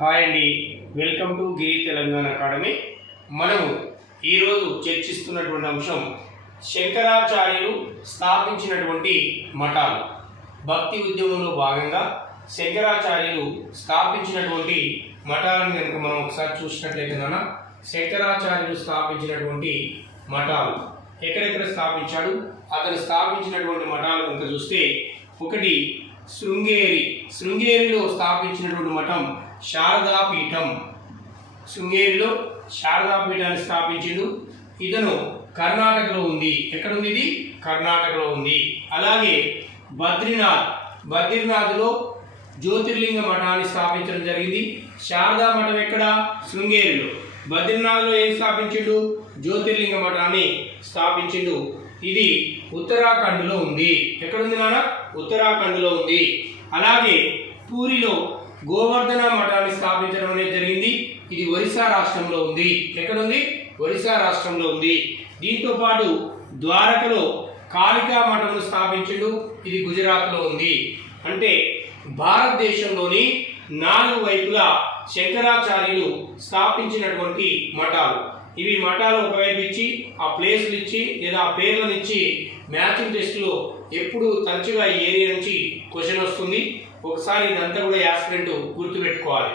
Hi అండి, welcome to Giri Telangana academy. మనము ఈరోజు చర్చిస్తున్నటువంటి అంశం శంకరాచార్యులు స్థాపించినటువంటి మఠాలు. భక్తి ఉద్యమంలో భాగంగా శంకరాచార్యులు స్థాపించినటువంటి మఠాలను కనుక మనం ఒకసారి చూసినట్లయితే శంకరాచార్యులు స్థాపించినటువంటి మఠాలు ఎక్కడెక్కడ స్థాపించాడు, అతను స్థాపించినటువంటి మఠాలు కనుక చూస్తే, ఒకటి శృంగేరిలో స్థాపించినటువంటి మఠం శారదాపీఠం. శృంగేరిలో శారదాపీఠాన్ని స్థాపించిండు. ఇతను కర్ణాటకలో ఉంది. ఎక్కడుంది ఇది? కర్ణాటకలో ఉంది. అలాగే బద్రీనాథ్లో జ్యోతిర్లింగ మఠాన్ని స్థాపించడం జరిగింది. శారదా మఠం ఎక్కడ? శృంగేరిలో. బద్రీనాథ్లో ఏం స్థాపించిండు? జ్యోతిర్లింగ మఠాన్ని స్థాపించిండు. ఇది ఉత్తరాఖండ్లో ఉంది. ఎక్కడుంది నాన్న? ఉత్తరాఖండ్లో ఉంది. అలాగే పూరిలో గోవర్ధన మఠాన్ని స్థాపించడం అనేది జరిగింది. ఇది ఒరిస్సా రాష్ట్రంలో ఉంది. ఎక్కడుంది? ఒరిస్సా రాష్ట్రంలో ఉంది. దీంతో పాటు ద్వారకలో కాళికా మఠంను స్థాపించిండు. ఇది గుజరాత్లో ఉంది. అంటే భారతదేశంలోని 4 వైపులా శంకరాచార్యులు స్థాపించినటువంటి మఠాలు. ఇవి మఠాలు ఒకవైపు ఇచ్చి, ఆ ప్లేస్లు ఇచ్చి లేదా ఆ పేర్లను ఇచ్చి మ్యాచింగ్ టెస్ట్లో ఎప్పుడు తరచుగా ఈ ఏరియా నుంచి క్వశ్చన్ వస్తుంది. ఒకసారి ఇదంతా కూడా యాస్పిరెంట్ గుర్తుపెట్టుకోవాలి.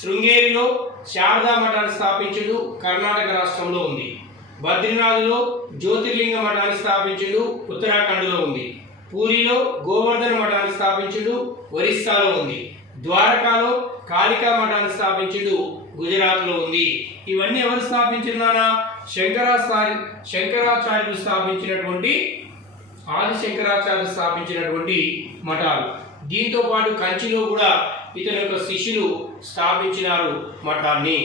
శృంగేరిలో శారదా మఠాన్ని స్థాపించుడు, కర్ణాటక రాష్ట్రంలో ఉంది. బద్రీనాథ్లో జ్యోతిర్లింగ మఠాన్ని స్థాపించుడు, ఉత్తరాఖండ్లో ఉంది. పూరిలో గోవర్ధన మఠాన్ని స్థాపించుడు, ఒరిస్సాలో ఉంది. ద్వారకాలో కాళికా మఠాన్ని స్థాపించుడు, గుజరాత్లో ఉంది. ఇవన్నీ ఎవరు స్థాపించినారా? శంకరాచార్యులు స్థాపించినటువంటి, ఆది శంకరాచార్యులు స్థాపించినటువంటి మఠాలు. దీంతో పాటు కంచిలో కూడా ఇతని యొక్క శిష్యులు స్థాపించినారు మఠాన్ని.